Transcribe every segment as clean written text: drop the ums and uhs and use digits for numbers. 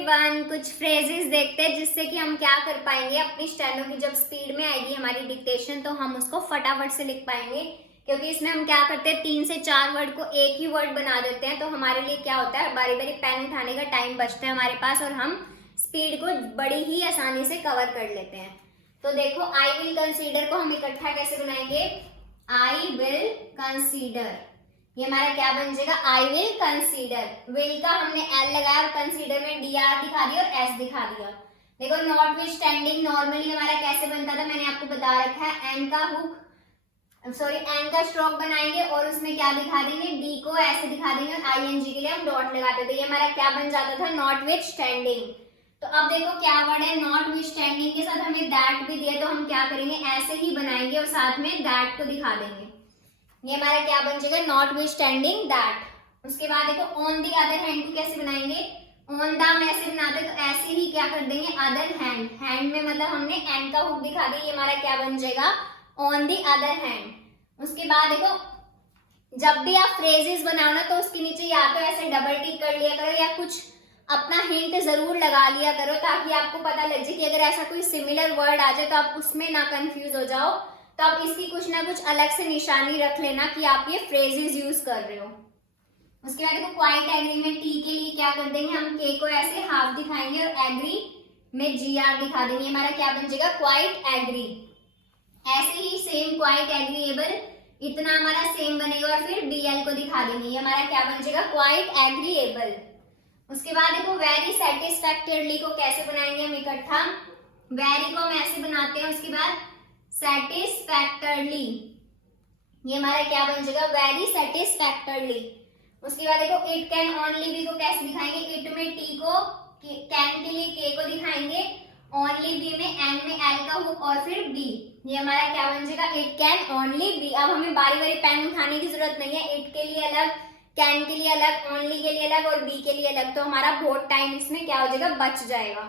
Everyone, कुछ phrases देखते हैं जिससे कि हम क्या कर पाएंगे अपनी स्टेनो की जब स्पीड में आएगी हमारी डिक्टेशन तो हम उसको फटाफट से लिख पाएंगे। क्योंकि इसमें हम क्या करते हैं 3 से 4 वर्ड को एक ही वर्ड बना देते हैं, तो हमारे लिए क्या होता है बारी बारी पेन उठाने का टाइम बचता है हमारे पास और हम स्पीड को बड़ी ही आसानी से कवर कर लेते हैं। तो देखो आई विल कंसीडर को हम इकट्ठा कैसे बनाएंगे, आई विल कंसीडर, ये हमारा क्या बन जाएगा आई विल कंसीडर। विल का हमने एल लगाया और कंसीडर में dr दिखा दिया और s दिखा दिया। देखो नॉट विथ स्टैंडिंग नॉर्मली हमारा कैसे बनता था, मैंने आपको बता रखा है। एन का हुक सॉरी एन का स्ट्रोक बनाएंगे और उसमें क्या दिखा देंगे, डी को ऐसे दिखा देंगे और आईएनजी के लिए हम डॉट लगाते थे। ये हमारा क्या बन जाता था, नॉट विथ स्टैंडिंग। तो अब देखो क्या वर्ड है, नॉट विथ स्टैंडिंग के साथ हमें दैट भी दिया, तो हम क्या करेंगे ऐसे ही बनाएंगे और साथ में दैट को दिखा देंगे। ये हमारा क्या बन जाएगा, नॉट विथ स्टैंडिंग दैट। उसके बाद देखो ऑन दी अदर हैंड को कैसे बनाएंगे, ऑन द हम ऐसे बनाते तो ऐसे ही क्या कर देंगे अदर हैंड, हैंड में मतलब हमने एंड का हुक दिखा दिया, ये हमारा क्या बन जाएगा ऑन दी अदर हैंड। उसके बाद देखो जब भी आप फ्रेजेस बनाओ ना तो उसके नीचे या तो ऐसे डबल टिक कर लिया करो या कुछ अपना हिंट जरूर लगा लिया करो ताकि आपको पता लग जाए कि अगर ऐसा कोई सिमिलर वर्ड आ जाए तो आप उसमें ना कंफ्यूज हो जाओ। तो आप इसकी कुछ ना कुछ अलग से निशानी रख लेना कि आप ये फ्रेजेस यूज कर रहे हो। उसके बाद देखो क्वाइट एग्री में टी के लिए क्या कर देंगे, हम के को ऐसे हाफ दिखाएंगे और एग्री में जीआर दिखा देंगे, हमारा क्या बन जाएगा क्वाइट एग्री। ऐसे ही सेम क्वाइट एग्रीएबल इतना हमारा सेम बनेगा और फिर बीएल को दिखा देंगे, ये हमारा क्या बन जाएगा क्वाइट एग्रीएबल। उसके बाद देखो वेरी सेटिस्फैक्टरली को कैसे बनाएंगे हम इकट्ठा, वेरी को हम ऐसे बनाते हैं, उसके बाद सेटिस्फैक्टरली, ये हमारा क्या बन जाएगा वेरी सेटिस्फैक्टरली। उसके बाद देखो इट कैन ओनली बी को कैसे दिखाएंगे, इट में टी को, कैन के लिए के को दिखाएंगे, ओनली बी में एन में एल का हुक और फिर बी, ये हमारा क्या बन जाएगा इट कैन ओनली बी। अब हमें बारी बारी पेन उठाने की जरूरत नहीं है, इट के लिए अलग, कैन के लिए अलग, ओनली के लिए अलग और बी के लिए अलग, तो हमारा बहुत टाइम इसमें क्या हो जाएगा बच जाएगा।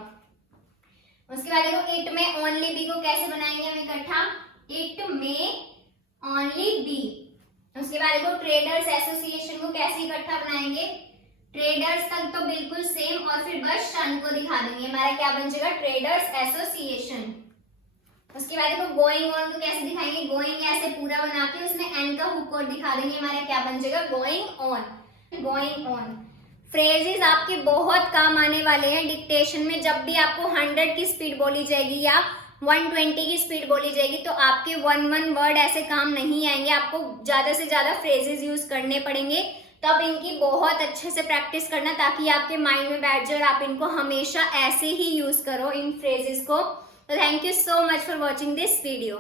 उसके बाद देखो इट में ओनली बी को कैसे बनाएंगे हम इकट्ठा, इट में ओनली बी। उसके बाद देखो ट्रेडर्स एसोसिएशन को कैसे इकट्ठा बनाएंगे, ट्रेडर्स तक तो बिल्कुल सेम और फिर बस शन को दिखा देंगे, हमारा क्या बन जाएगा ट्रेडर्स एसोसिएशन। उसके बाद देखो गोइंग ऑन को कैसे दिखाएंगे, गोइंग ऐसे पूरा बना के उसमें एन का हुक और दिखा देंगे, हमारा क्या बन जाएगा going on, going on. Phrases आपके बहुत काम आने वाले हैं डिक्टेशन में, जब भी आपको 100 की स्पीड बोली जाएगी या 120 की स्पीड बोली जाएगी तो आपके 1 वर्ड ऐसे काम नहीं आएंगे, आपको ज्यादा से ज्यादा फ्रेजेस यूज करने पड़ेंगे। तब इनकी बहुत अच्छे से प्रैक्टिस करना ताकि आपके माइंड में बैठ जाए और आप इनको हमेशा ऐसे ही यूज करो इन फ्रेजेस को। तो thank you so much for watching this video.